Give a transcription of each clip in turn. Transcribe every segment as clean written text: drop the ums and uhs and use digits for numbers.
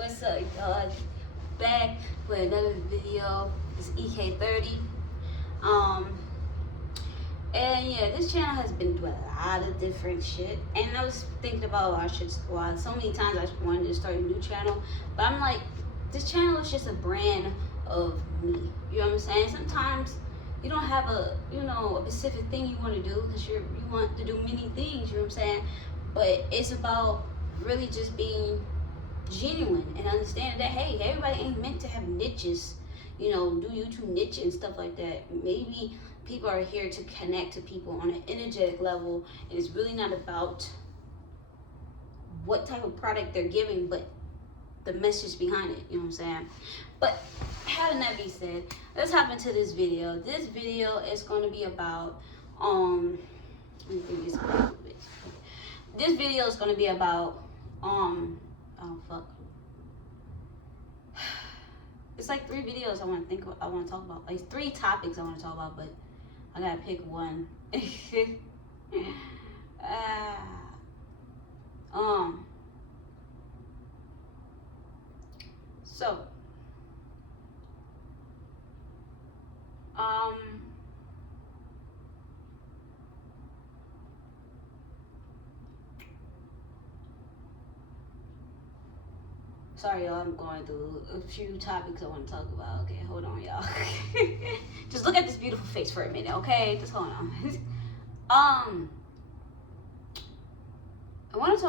What's up, y'all? Back with another video. It's EK30. Um, and yeah, this channel has been through a lot of different shit. And I was thinking about so many times I wanted to start a new channel, but I'm like, this channel is just a brand of me. You know what I'm saying? Sometimes you don't have a specific thing you want to do because you want to do many things. You know what I'm saying? But it's about really just being genuine and understanding that hey, everybody ain't meant to have niches, do YouTube niche and stuff like that. Maybe people are here to connect to people on an energetic level, and it's really not about what type of product they're giving, but the message behind it. You know what I'm saying? But having that being said, let's hop into this video. This video is going to be about let me think this a little bit. This video is going to be about oh fuck. It's like 3 videos I want to talk about. Like 3 topics I want to talk about, but I gotta pick one. So sorry, y'all. I'm going through a few topics I want to talk about. Okay, hold on, y'all. Just look at this beautiful face for a minute, okay? Just hold on. I want to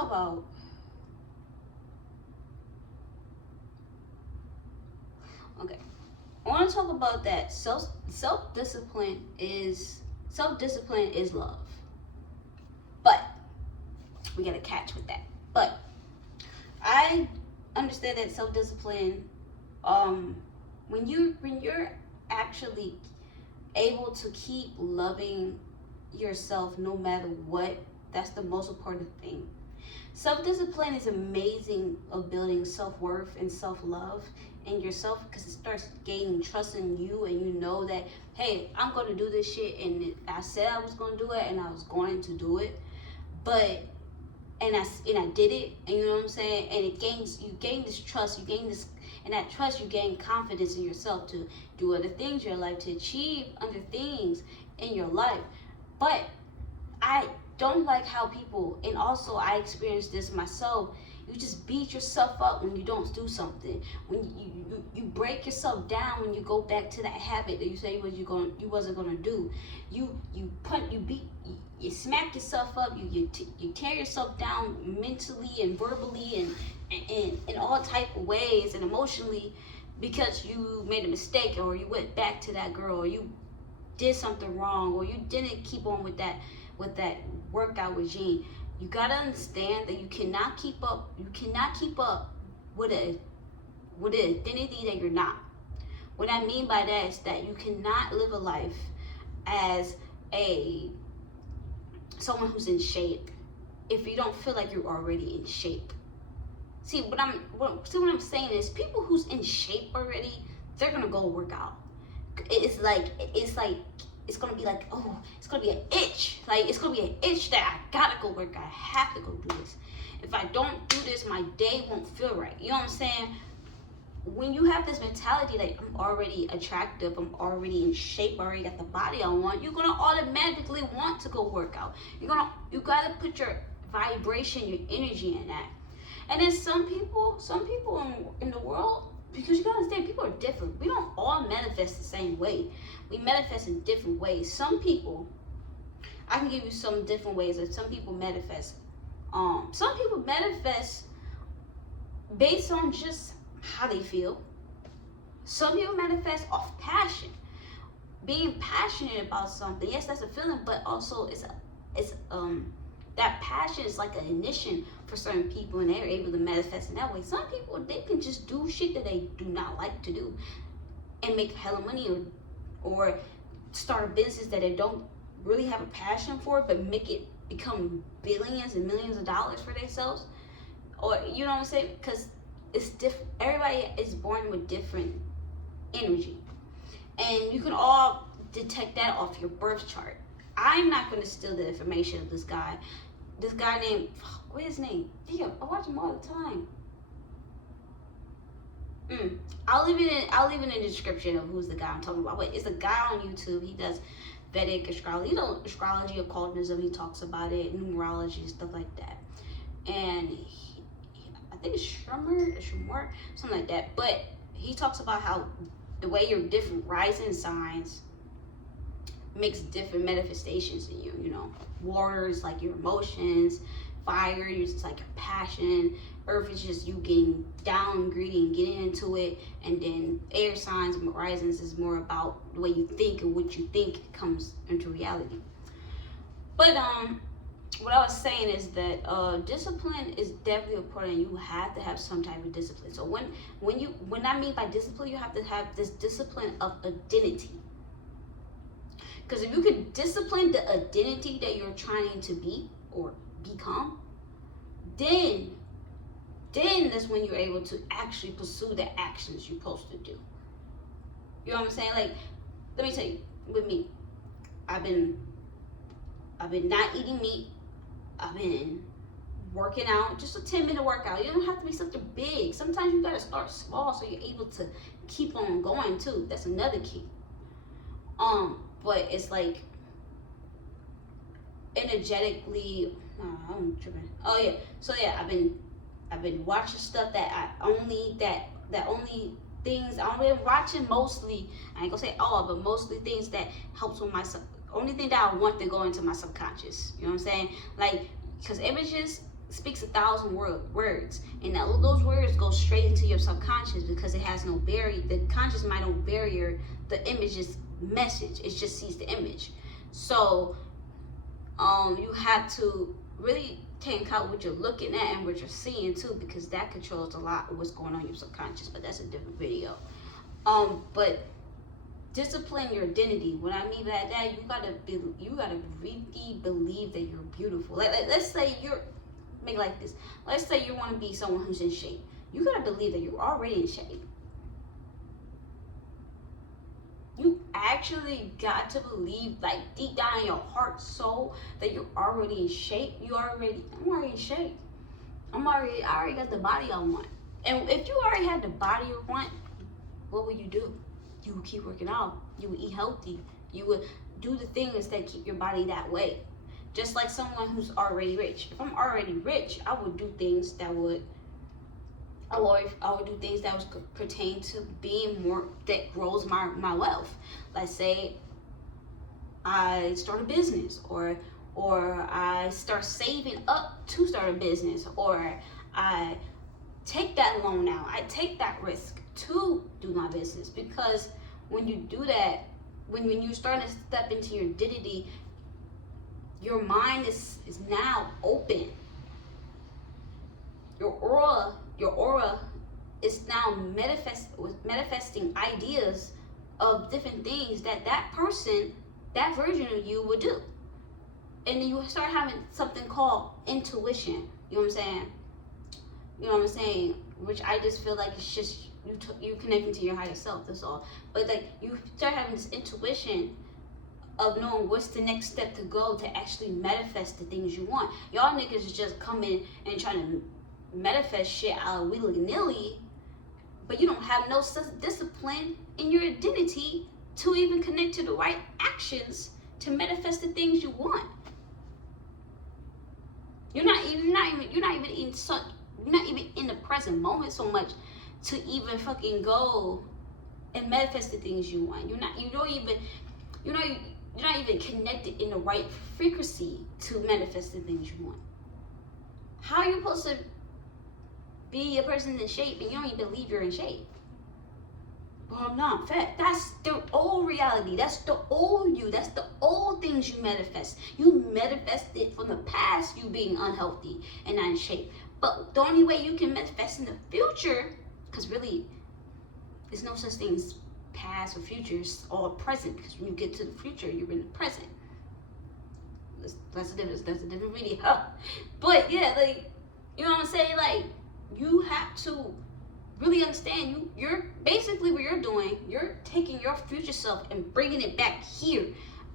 talk about that self-discipline is love. But we got a catch with that. But I understand that self-discipline, when you're actually able to keep loving yourself no matter what, that's the most important thing. Self-discipline is amazing of building self-worth and self-love in yourself, because it starts gaining trust in you, and you know that hey, I'm going to do this shit, and I said I was going to do it, and I was going to do it. But and I did it, and you know what I'm saying, and you gain this trust, you gain this, and that trust, you gain confidence in yourself to do other things in your life, to achieve other things in your life. But I don't like how people, and also I experienced this myself, you just beat yourself up when you don't do something, when you break yourself down when you go back to that habit that you say you wasn't gonna do. You smack yourself up, you tear yourself down mentally and verbally and in all type of ways, and emotionally, because you made a mistake, or you went back to that girl, or you did something wrong, or you didn't keep on with that workout regime. You gotta understand that you cannot keep up with an identity that you're not. What I mean by that is that you cannot live a life as someone who's in shape if you don't feel like you're already in shape. See what I'm saying is, people who's in shape already, they're gonna go work out. It's gonna be like, oh, it's gonna be an itch. Like, it's gonna be an itch that I gotta go work. I have to go do this. If I don't do this, my day won't feel right. You know what I'm saying? When you have this mentality that I'm already attractive, I'm already in shape, I already got the body I want, you're gonna automatically want to go work out. You gotta put your vibration, your energy in that. And then some people in the world, because you gotta understand, people are different. We don't all manifest the same way. We manifest in different ways. Some people, I can give you some different ways that some people manifest. Some people manifest based on just how they feel. Some people manifest off passion. Being passionate about something, yes, that's a feeling, but also it's that passion is like an ignition for certain people, and they're able to manifest in that way. Some people, they can just do shit that they do not like to do and make hella money, or start a business that they don't really have a passion for, but make it become billions and millions of dollars for themselves. Or, you know what I'm saying? Because it's different. Everybody is born with different energy, and you can all detect that off your birth chart. I'm not going to steal the information of this guy. This guy named, what's his name? Damn, I watch him all the time. I'll leave it in. I'll leave it in the description of who's the guy I'm talking about. But it's a guy on YouTube. He does Vedic astrology, astrology, occultism. He talks about it, numerology, stuff like that. And I think it's Shumer, something like that. But he talks about how the way your different rising signs makes different manifestations in you. You know, water is like your emotions, fire is like your passion, earth is just you getting down, greedy, and getting into it, and then air signs and horizons is more about the way you think and what you think comes into reality. But what I was saying is that discipline is definitely important. You have to have some type of discipline. So when I mean by discipline, you have to have this discipline of identity. Because if you can discipline the identity that you're trying to be or become, then that's when you're able to actually pursue the actions you're supposed to do. You know what I'm saying? Like, let me tell you, with me, I've been not eating meat. I've been working out, just a 10-minute workout. You don't have to be something big. Sometimes you gotta start small so you're able to keep on going too. That's another key. But it's like energetically. I'm tripping. Oh yeah. So yeah, I've been watching stuff that only things I've been watching mostly. I ain't gonna say all, but mostly things that helps with my only thing that I want to go into my subconscious. You know what I'm saying? Like, because images speaks 1,000 words, and those words go straight into your subconscious because it has no barrier. The conscious mind don't barrier the image's message. It just sees the image. So you have to really take account what you're looking at and what you're seeing too, because that controls a lot of what's going on in your subconscious. But that's a different video. But discipline your identity. What I mean by that, you gotta really believe that you're beautiful. Like let's say make it like this. Let's say you want to be someone who's in shape. You gotta believe that you're already in shape. You actually got to believe, like deep down in your heart, soul, that you're already in shape. I'm already in shape. I already got the body I want. And if you already had the body you want, what would you do? You would keep working out. You would eat healthy. You would do the things that keep your body that way. Just like someone who's already rich. If I'm already rich, I would do things that would do things that would pertain to being more, that grows my wealth. Let's say I start a business, or I start saving up to start a business, or I take that loan out. I take that risk to do my business, because when you do that, when you start to step into your identity, your mind is now open. Your aura is now manifesting ideas of different things that person, that version of you would do. And then you start having something called intuition. You know what I'm saying? You know what I'm saying? Which I just feel like it's just you connecting to your higher self. That's all. But like you start having this intuition of knowing what's the next step to go to actually manifest the things you want. Y'all niggas is just coming and trying to manifest shit out of willy-nilly, but you don't have no self-discipline in your identity to even connect to the right actions to manifest the things you want. You're not even in the present moment so much to even fucking go and manifest the things you want. You're not even connected in the right frequency to manifest the things you want. How are you supposed to be a person in shape and you don't even believe you're in shape? Well, I'm not fat. That's the old reality. That's the old you. That's the old things you manifest. You manifested from the past you being unhealthy and not in shape. But the only way you can manifest in the future, because really, there's no such thing as past or future. It's all present, because when you get to the future, you're in the present. That's a different video. But yeah, like, you know what I'm saying? Like, you have to really understand, you're basically what you're doing, you're taking your future self and bringing it back here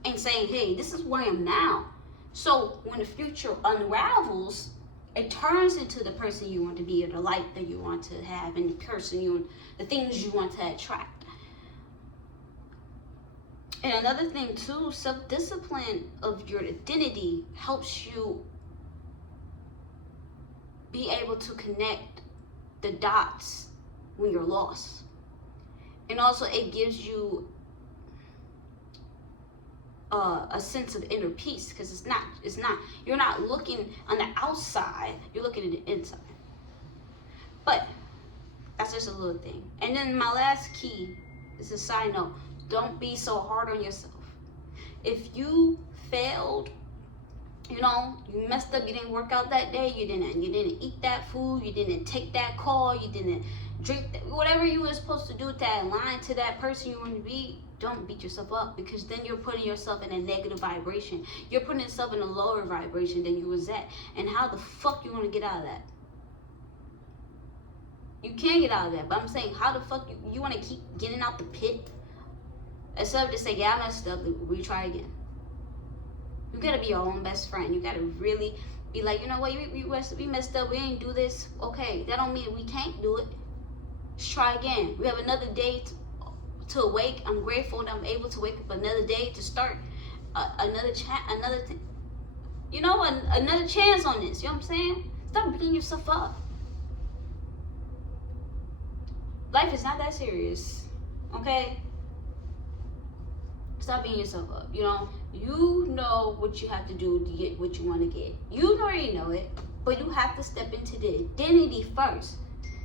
and saying, hey, this is who I am now. So when the future unravels, it turns into the person you want to be, or the light that you want to have, and the things you want to attract. And another thing too, self-discipline of your identity helps you be able to connect the dots when you're lost. And also it gives you a sense of inner peace, because you're not looking on the outside, you're looking at the inside. But that's just a little thing. And then my last key is a side note: don't be so hard on yourself. If you failed, you messed up, you didn't work out that day, you didn't eat that food, you didn't take that call, you didn't drink that, whatever you were supposed to do that align to that person you want to be, don't beat yourself up, because then you're putting yourself in a negative vibration. You're putting yourself in a lower vibration than you was at. And how the fuck you want to get out of that? You can't get out of that. But I'm saying, how the fuck you want to keep getting out the pit? Instead of just say, yeah, I messed up, we try again. You gotta be your own best friend. You gotta really be like, you know what, we messed up, we ain't do this. Okay, that don't mean we can't do it. Let's try again. We have another day to awake. I'm grateful that I'm able to wake up another day to start another thing. Another chance on this. You know what I'm saying? Stop beating yourself up. Life is not that serious. Okay? Stop beating yourself up. You know what you have to do to get what you want to get. You already know it, but you have to step into the identity first.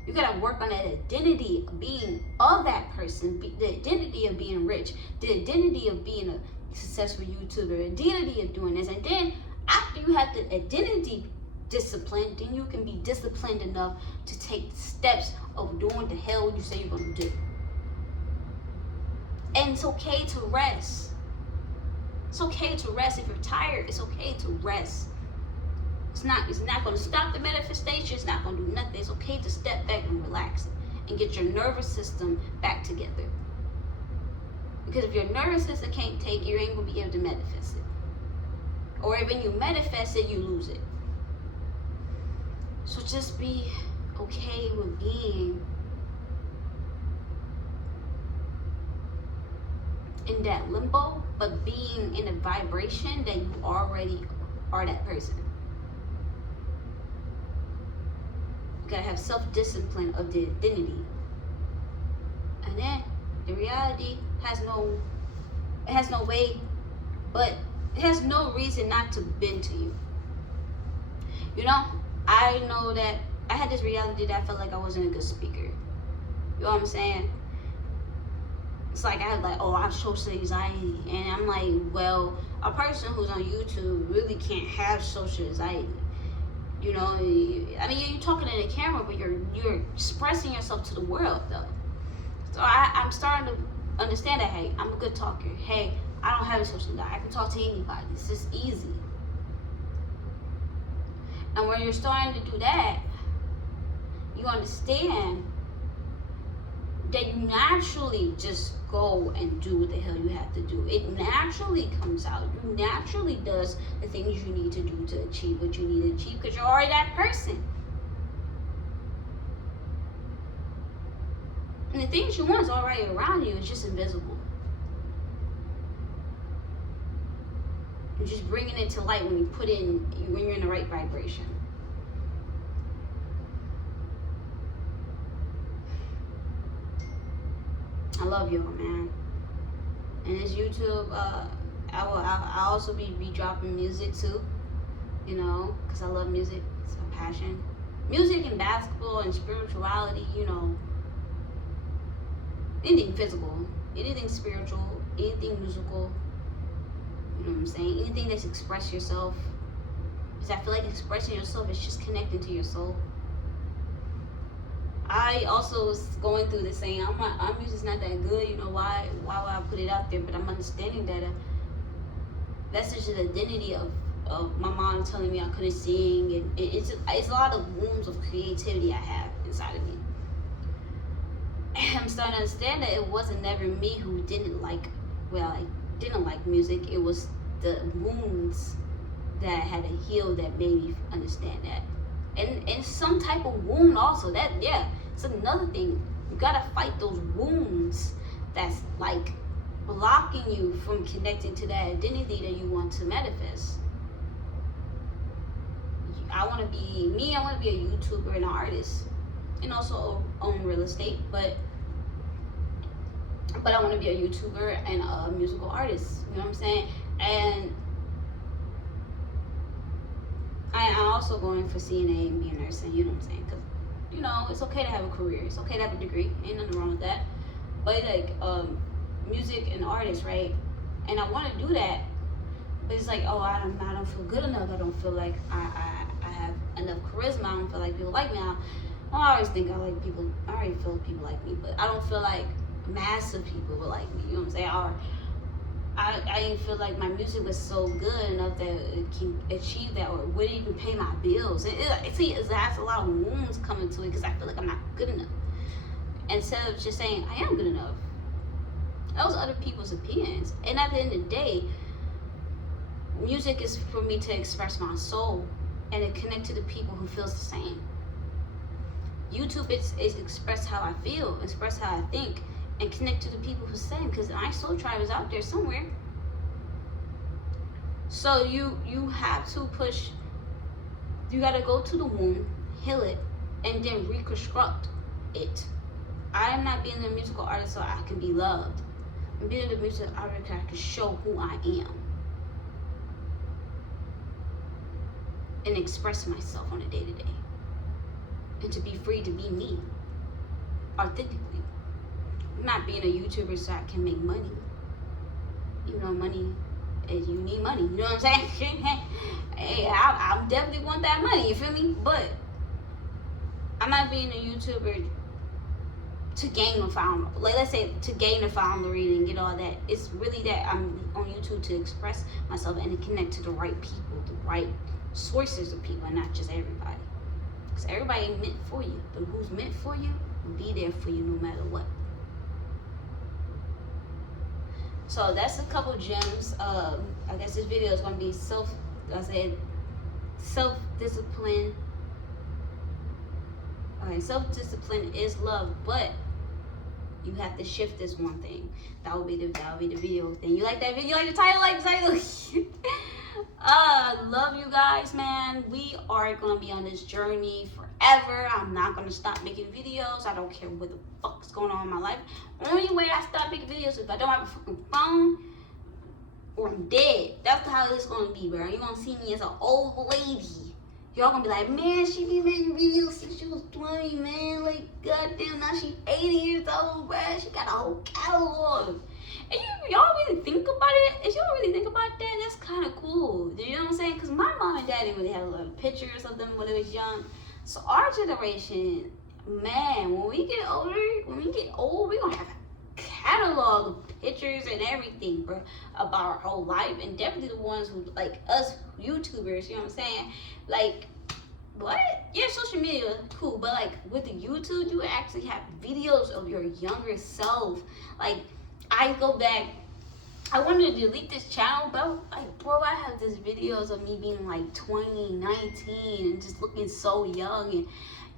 You gotta work on that identity of being of that person, the identity of being rich, the identity of being a successful YouTuber, identity of doing this. And then after you have the identity discipline, then you can be disciplined enough to take the steps of doing what the hell you say you're gonna do. And it's okay to rest. It's okay to rest. If you're tired, it's okay to rest. It's not going to stop the manifestation. It's not going to do nothing. It's okay to step back and relax and get your nervous system back together. Because if your nervous system can't take it, you ain't going to be able to manifest it. Or even you manifest it, you lose it. So just be okay with being in that limbo, but being in a vibration that you already are that person. You gotta have self-discipline of the identity. And then the reality has no way, but it has no reason not to bend to you. I know that I had this reality that I felt like I wasn't a good speaker. You know what I'm saying? It's like I have social anxiety, and I'm like, well, a person who's on YouTube really can't have social anxiety. You're talking to the camera, but you're expressing yourself to the world though. So I'm starting to understand that, hey, I'm a good talker. Hey, I don't have a social anxiety. I can talk to anybody. It's just easy. And when you're starting to do that, you understand that you naturally just go and do what the hell you have to do. It naturally comes out. You naturally does the things you need to do to achieve what you need to achieve, because you're already that person. And the things you want is already around you. It's just invisible. You're just bringing it to light when you're in the right vibration. I love y'all, man. And this YouTube, I'll also be dropping music too, because I love music. It's my passion. Music and basketball and spirituality, anything physical, anything spiritual, anything musical, you know what I'm saying? Anything that's express yourself. Because I feel like expressing yourself is just connecting to your soul. I also was going through this saying, my music's not that good, why would I put it out there? But I'm understanding that that's just an identity of my mom telling me I couldn't sing, and it's a lot of wounds of creativity I have inside of me. And I'm starting to understand that it wasn't never me who didn't like music. It was the wounds that I had to heal that made me understand that. and some type of wound also. That, yeah, it's another thing. You gotta fight those wounds that's like blocking you from connecting to that identity that you want to manifest. I want to be me. I want to be a YouTuber and an artist, and also own real estate. But I want to be a YouTuber and a musical artist. You know what I'm saying? And I'm also going for CNA and being a nurse. And you know what I'm saying? Because it's okay to have a career. It's okay to have a degree. Ain't nothing wrong with that. But like music and artists, right? And I want to do that. But it's like, oh, I don't feel good enough. I don't feel like I have enough charisma. I don't feel like people like me. I always think I like people. I already feel people like me, but I don't feel like massive people would like me. You know what I'm saying? Or I didn't feel like my music was so good enough that it can achieve that, or would even pay my bills. It has a lot of wounds coming to it because I feel like I'm not good enough. Instead of just saying I am good enough. Those are other people's opinions. And at the end of the day, music is for me to express my soul and to connect to the people who feels the same. YouTube is express how I feel, express how I think, and connect to the people who same, because my soul tribe is out there somewhere. So you have to push. You gotta go to the womb, heal it, and then reconstruct it. I am not being a musical artist so I can be loved. I'm being a musical artist so I can show who I am and express myself on a day-to-day, and to be free to be me authentically. I'm not being a YouTuber so I can make money. Money is, you need money. You know what I'm saying? Hey, I definitely want that money. You feel me? But I'm not being a YouTuber to gain a follower. Like, let's say to gain a following and get all that. It's really that I'm on YouTube to express myself and to connect to the right people, the right sources of people, and not just everybody. Because everybody ain't meant for you. But who's meant for you will be there for you no matter what. So that's a couple gems. I guess this video is going to be self-discipline. Okay, self-discipline is love, but you have to shift this one thing. That will be the video thing. You like that video? You like the title? Like the title? Love you guys, man. We are gonna be on this journey forever. I'm not gonna stop making videos. I don't care what the fuck's going on in my life. Only way I stop making videos is if I don't have a fucking phone or I'm dead. That's how it's gonna be, bro. You're gonna see me as an old lady. Y'all gonna be like, man, she be making videos since she was 20, man. Like, goddamn, now she 80 years old, bruh. She got a whole catalog. And y'all really think about it? If y'all really think about that, that's kind of cool. You know what I'm saying? Because my mom and dad didn't really have a lot of pictures of them when they was young. So our generation, man, when we get older, we're gonna have a catalog of pictures and everything, bro, about our whole life. And definitely the ones who, like us YouTubers, you know what I'm saying? Like, what? Yeah, social media, cool. But like with the YouTube, you actually have videos of your younger self. Like, I go back, I wanted to delete this channel, but like, bro, I have these videos of me being like 20, 19, and just looking so young,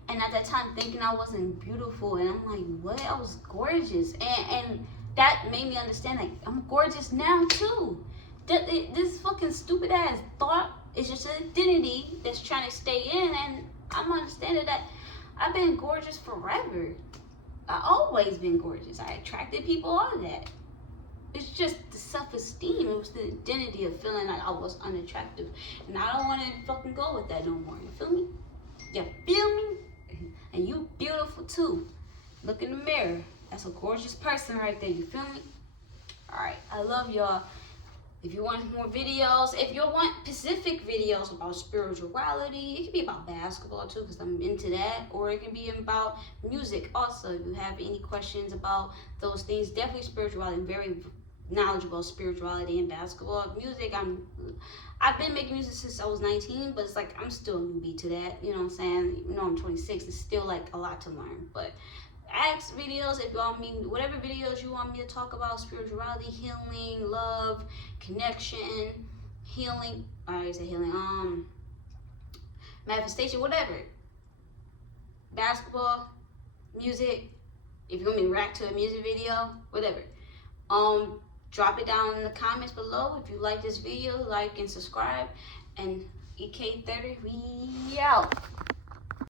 and at that time thinking I wasn't beautiful, and I'm like, what? I was gorgeous, and that made me understand, like, I'm gorgeous now too. This fucking stupid ass thought is just an identity that's trying to stay in, and I'm understanding that I've been gorgeous forever. I always been gorgeous. I attracted people, all of that. It's just the self-esteem. It was the identity of feeling like I was unattractive. And I don't want to fucking go with that no more. You feel me? You feel me? And you beautiful too. Look in the mirror. That's a gorgeous person right there. You feel me? Alright. I love y'all. If you want more videos, if you want specific videos about spirituality, it can be about basketball too, because I'm into that, or it can be about music also. If you have any questions about those things, definitely spirituality. I'm very knowledgeable about spirituality and basketball. Music, I've been making music since I was 19, but it's like I'm still a newbie to that. You know what I'm saying? Even though I'm 26, it's still like a lot to learn. But ask videos if y'all mean whatever videos you want me to talk about: spirituality, healing, love, connection, healing. I already said healing. manifestation, whatever. Basketball, music. If you want me to react to a music video, whatever. Drop it down in the comments below. If you like this video, like and subscribe. And EK30, we out.